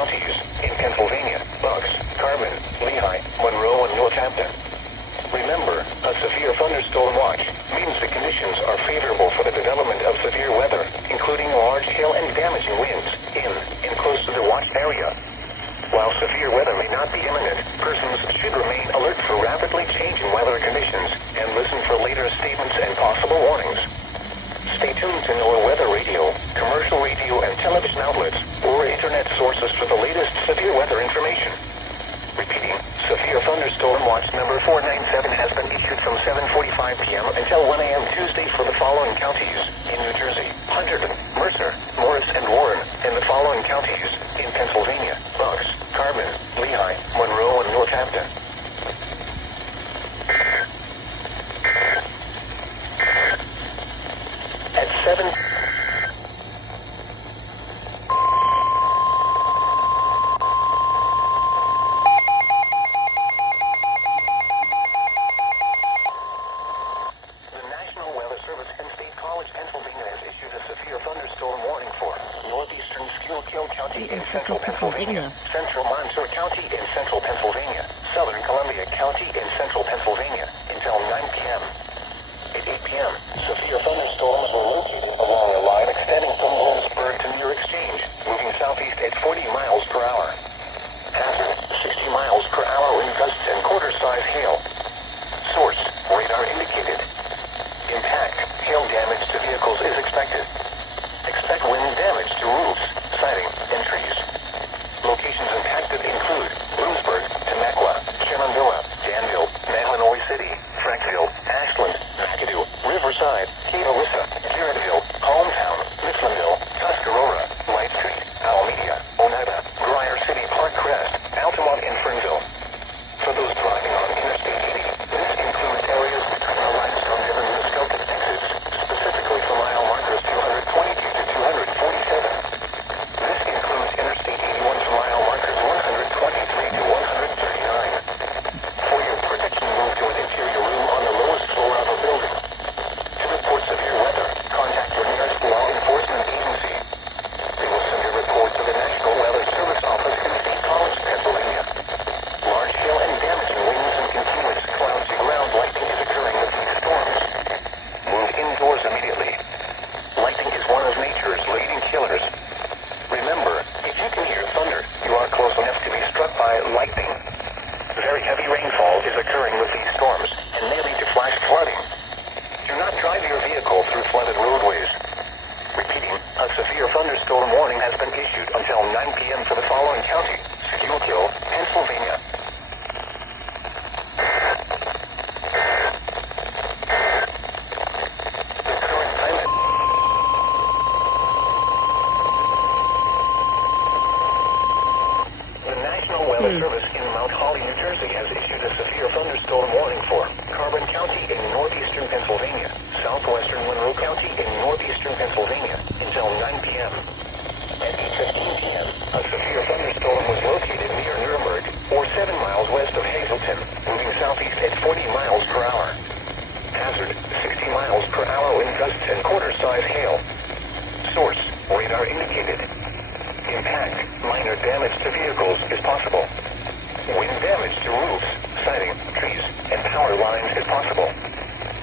counties in Pennsylvania: Bucks, Carbon, Lehigh, Monroe, and Northampton. Remember, a severe thunderstorm watch means the conditions are favorable for the development of severe weather, including large hail and damaging winds in and close to the watched area. While severe weather may not be imminent, persons should remain alert for rapidly changing weather conditions and listen for later statements and possible warnings. Stay tuned to NOAA weather radio, commercial radio and television outlets, or internet sources for the latest severe weather information. Repeating, severe thunderstorm watch number 497 has been issued from 7:45 p.m. until 1 a.m. Tuesday for the following counties in New Jersey: Hunterdon, Mercer, Morris, and Warren, and the following counties in Pennsylvania: Bucks, Carbon, Lehigh, Monroe, and Northampton. At 7... in Central Pennsylvania, Central Montour County in Central Pennsylvania, Southern Columbia County in Central Pennsylvania until 9 p.m. At 8 p.m., severe thunderstorms were located along a line extending from Williamsburg to near Exchange, moving southeast at 40 miles per hour. Hazard, 60 miles per hour wind gusts and quarter-size hail. Source, radar indicated. Impact, hail damage to vehicles is expected. Expect wind damage to roofs, siding, and trees. Locations impacted include Bloomsburg, Temecula, Shenandoah, Danville, Illinois City, Frankville, Ashland, McAdoo, Riverside, Catawissa, Garrettville, Hometown, Mifflinville, Tuscarora, Light Street, Alameda, Oneida, Grier City, Park Crest, Altamont, and Fernville. For those driving on Interstate 80, this includes areas between the limestone-driven Muskoka exits, specifically for mile markers 222 to 247. This includes Interstate 81 for mile markers 123 to 139. For your protection, move to an interior room on the lowest floor of a building. To report severe weather, contact your nearest law enforcement agency. They will send a report to the National Weather Service office in State College, Pennsylvania. Large hail and damaging winds and continuous cloud-to-ground lightning is occurring with these storms. Move indoors immediately. Lightning is one of nature's leading killers. Remember, if you can hear thunder, you are close enough to be struck by lightning. Very heavy rainfall is occurring with these storms, and may lead to flash flooding. Do not drive your vehicle through flooded roadways. Repeating, a severe thunderstorm warning has been issued until 9 p.m. for the following county: Schuylkill, Pennsylvania. The current time is... The National Weather Service in Mount Holly, New Jersey has issued a severe thunderstorm warning for Carbon County in northeastern Pennsylvania, southwestern Monroe County in northeastern Pennsylvania until 9 p.m. At 8:15 p.m., a severe thunderstorm was located near Nuremberg, or 7 miles west of Hazleton, moving southeast at 40 miles per hour. Hazard, 60 miles per hour wind gusts and quarter-size hail. Source, radar indicated. Impact, minor damage to vehicles is possible. Wind damage to roofs, siding, trees, and power lines is possible.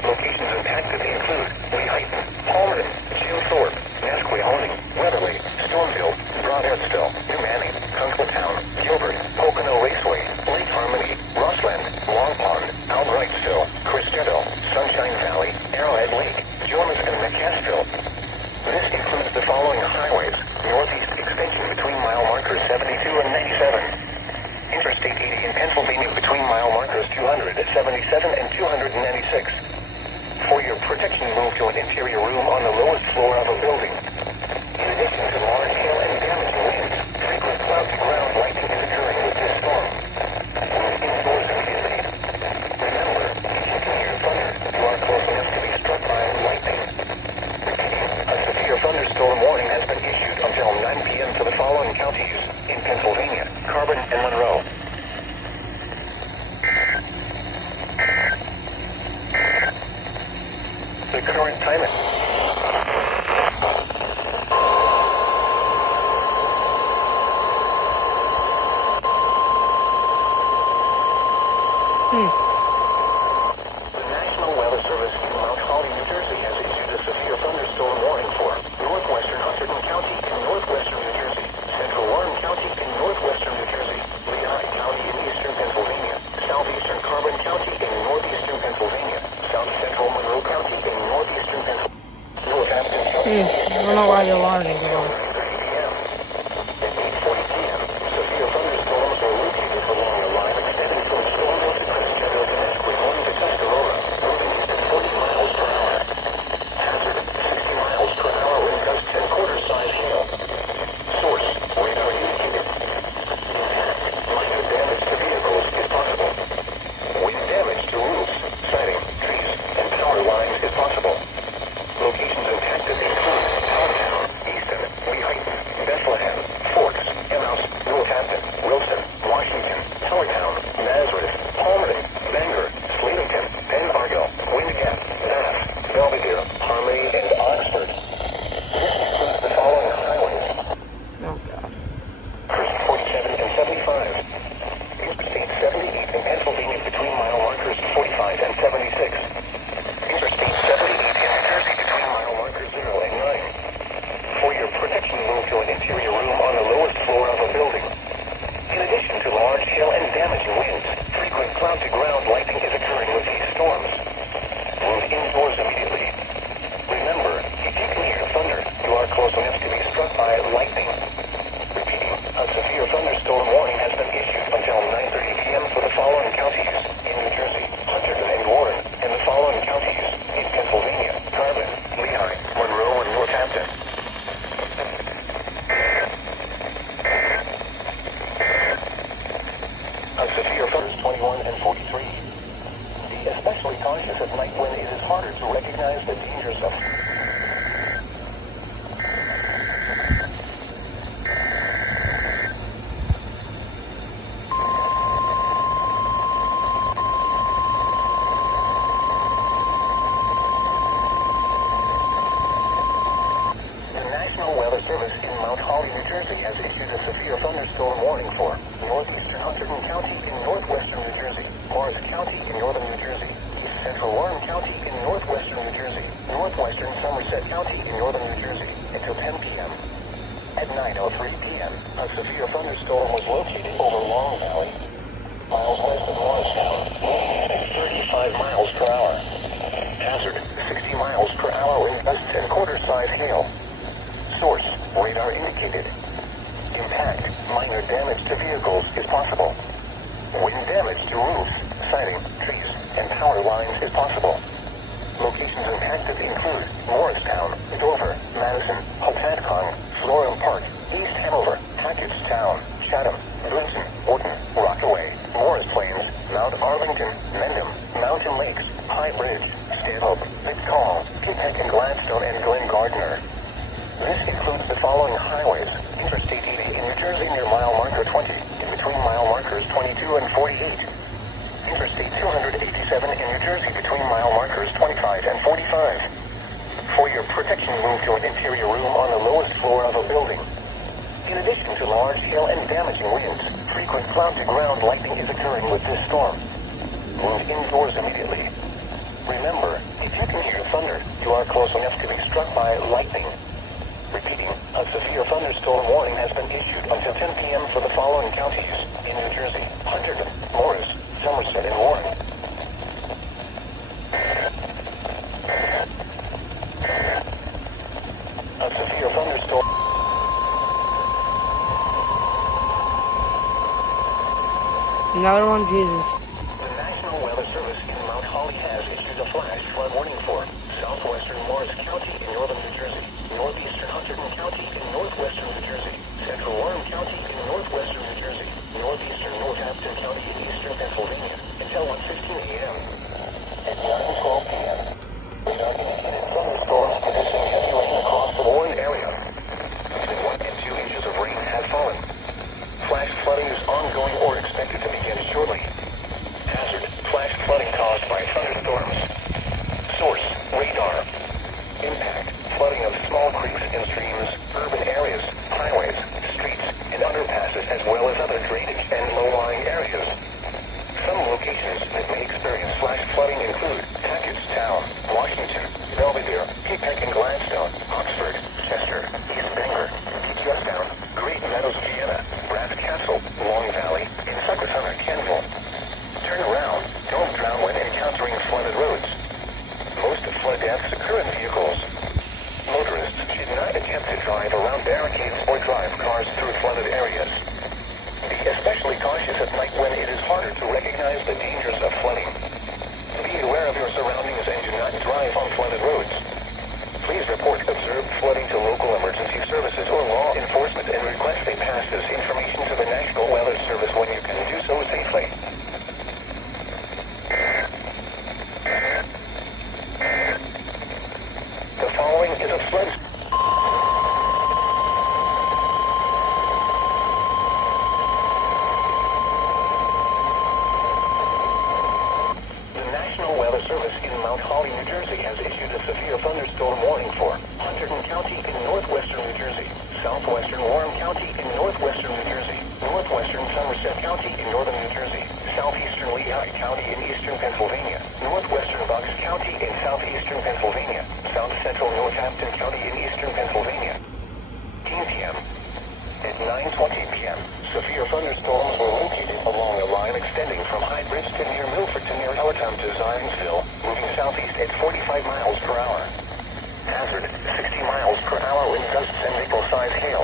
Locations impacted include Lehigh, Palmerton, Jim Thorpe, Nesquehoning, Weatherly, Stormville, Broadheadsville, New Manning, Kunkletown, Gilbert, Pocono Raceway, Lake Harmony, Rossland, Long Pond, Albrightsville, Christendale, Sunshine Valley, Arrowhead Lake, Jonas, and McCaskill. This includes the following highways: northeast extension between mile markers 72 and 97. Interstate 80 in Pennsylvania between mile markers 277 and 296. For your protection, move to an interior room on the lowest floor of a building. In addition to large hail and damaging winds, frequent cloud-to-ground lightning is occurring with this storm. Move indoors immediately. Remember, if you can hear thunder, you are close enough to be struck by lightning. Repeating, a severe thunderstorm warning has been issued until 9 p.m. for the following counties in Pennsylvania: Carbon and Monroe. The National Weather Service in Mount Holly, New Jersey has issued a severe thunderstorm warning for northwestern Hunterdon County in northwestern New Jersey, central Warren County in northwestern New Jersey, Lehigh County in eastern Pennsylvania, southeastern Carbon County in northeastern Pennsylvania, south central Monroe County in northeastern Pennsylvania, Northampton County in I don't know why the alarm didn't go off. 30 p.m. At 8:40 p.m., severe thunderstorms were located along a line extending from Stormville to Christiansville, Connecticut, going to Tuscarora, moving at 40 miles per hour. Hazard, 60 miles per hour wind gusts and quarter-size hail. Source, radar indicated. Impact, minor damage to vehicles is possible. Wind damage to roofs, siding, trees, and power lines is possible. Locations impacted include Towntown, Easton, Weeheighton, Bethlehem, Forks, Emmaus, Northampton, Wilson, Washington, Hellertown, Nazareth, Palmerton, Bangor, Slatington, Penn Argyl, Wind Gap, Bath, Belvedere, Harmony, and Oxford. This includes the following highways: Oh god. First 47 and 75. Interstate 78 in Pennsylvania between mile markers 45 and 76. Interstate 78 in New Jersey between mile markers 0 and 9. For your protection, move to an interior room on the lowest floor of a building. In addition to large hail and damaging winds, frequent cloud-to-ground lightning is occurring with these storms. Move indoors immediately. Remember, if you can hear thunder, you are close enough to be struck by lightning. Repeating, a severe thunderstorm warning has been issued until 9:30 p.m. for the following counties in New Jersey, Hunterdon and Warren, and the following counties in Pennsylvania, Carbon, Lehigh, Monroe, and Northampton. A severe thunderstorm 21 and 43. Be especially cautious at night when it is harder to recognize the dangers of The National Weather Service in Mount Holly, New Jersey has issued a severe thunderstorm warning for northeastern Hunterdon County in northwestern New Jersey, Morris County in northern New Jersey, east central Warren County in northwestern New Jersey, northwestern Somerset County in northern New Jersey until 10 p.m. At 9:03 p.m., a severe thunderstorm was located over Long Valley, miles west of Morristown, moving at 35 miles per hour. Hazard, 60 miles per hour wind gusts and quarter-size hail. Source, radar indicated. Impact, minor damage to vehicles is possible. Wind damage to roofs, siding, trees, and power lines is possible. Locations impacted include Morristown, Dover, Madison, Hopathcong, Floral Park, East Hanover, Hackettstown, Chatham, Brinson, Wharton, Rockaway, Morris Plains, Mount Arlington, Mendham, Mountain Lakes, High Bridge, Stanhope, Pitcall, Pipeck and Gladstone, and Glen Gardner. This includes the following highways: Interstate 80 in New Jersey near mile marker 20, in between mile markers 22 and 48. Interstate 287 in New Jersey between mile markers 25 and 45. For your protection, move to an interior room on the lowest floor of a building. In addition to large hail and damaging winds, frequent cloud-to-ground lightning is occurring with this storm. Move indoors immediately. Remember, if you can hear thunder, you are close enough to be struck by lightning. Repeating, a severe thunderstorm warning has been issued until 10 p.m. for the following counties in New Jersey: Hunterdon, Morris, Somerset, and Warren. A severe thunderstorm. Another one, Jesus. The National Weather Service in Mount Holly has issued a flash flood warning for southwestern Morris County in northern New Jersey, northeastern Hunterdon County in northwestern New Jersey, central Warren County in northwestern New Jersey, northeastern Northampton County in eastern Pennsylvania until 1:15 a.m. At 9:12 p.m., radar indicated thunderstorms producing heavy rain across the Warren area. Between 1 and 2 inches of rain has fallen. Flash flooding is ongoing or expected to begin shortly. Hazard, flash flooding caused by thunderstorms. Source, radar. Impact, flooding of small creeks and streams, urban areas, highways, streets, and underpass. drive cars through flooded areas. Be especially cautious at night when it is harder to recognize the dangers of flooding. Be aware of your surroundings and do not drive on flooded roads. Please report observed flooding to local emergency services or law enforcement and request they pass this information to the National Weather Service when you can do so safely. The following is a flood. The National Weather Service in Mount Holly, New Jersey has issued a severe thunderstorm warning for Hunterdon County in northwestern New Jersey, southwestern Warren County in northwestern New Jersey, northwestern Somerset County in northern New Jersey, southeastern Lehigh County in eastern Pennsylvania, northwestern Bucks County in southeastern Pennsylvania, south central Northampton County in eastern Pennsylvania. 10 p.m. At 9:20 p.m., severe thunderstorms were located along a line extending from High Bridge to near Milford to near Hazleton to Zionsville, moving southeast at 45 miles per hour. Hazard, 60 miles per hour with gusts and nickel-sized hail.